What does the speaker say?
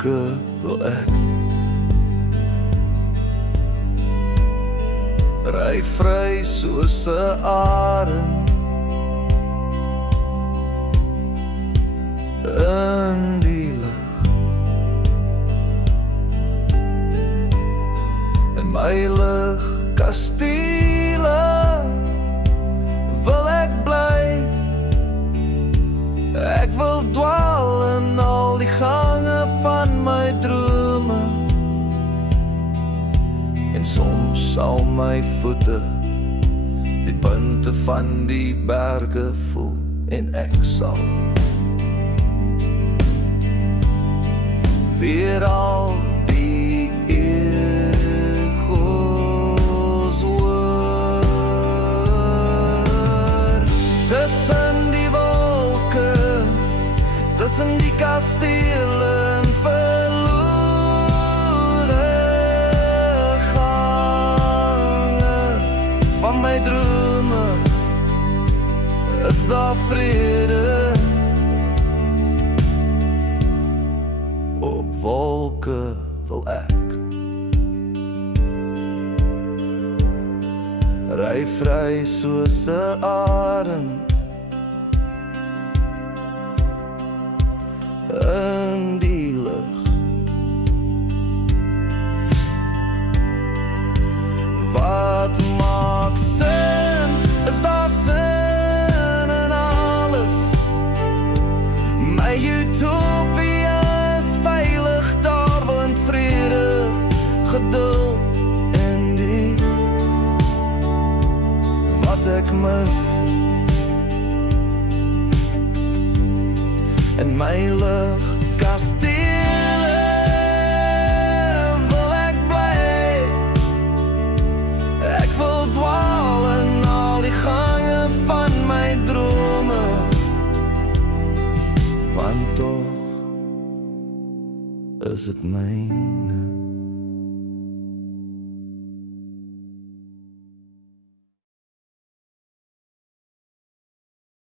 wolke wil ek ry vry soos 'n arend in die lug. In my ligkastiele wil ek bly. Ek wil dwaal in al die gange van my drome. En soms sal my voete die punte van die berge voel en ek sal weer al die echo's hoor. Tussen die wolke, tussen die kastele en verlore gange van my drome is daar vrede. Op wolke wil ek ry vry soos 'n arend in die lug. Wat maak sin? Is daar sin in alles? My utopia is veilig daar waar vrede, geduld en die wat ek mis in my ligkastele wil ek bly. Ek wil dwaal in al die gange van my drome, want toch is het myne.